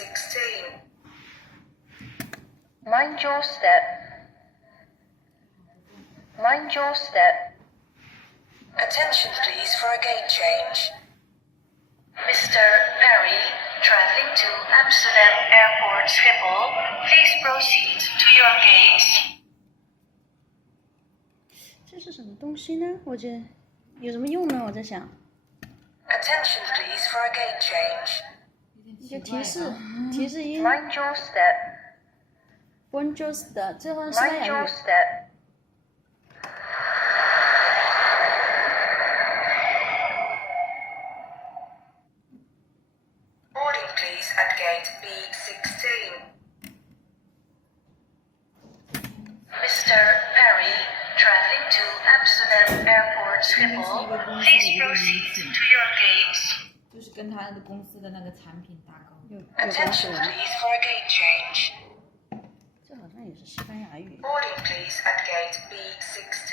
16. Mind your step. Mind your step. Attention please for a gate change. Mr. Perry, traveling to Amsterdam Airport Schiphol, please proceed to your gate. 这是什么东西呢？我觉得有什么用呢？我在想， Attention please for a gate change. 一个提示音 Mind your step. ，Bonjour 的，这好像西班 Mind 牙 your 语。 step. Boarding please at gate B16. Mr. Perry, traveling to Amsterdam Airport Schiphol, please proceed to your gate. 就是跟他的公司的那个产品搭钩。有关系 Attention 吗？ please for a gate change. 这好像也是西班牙语。 Boarding please at gate B16.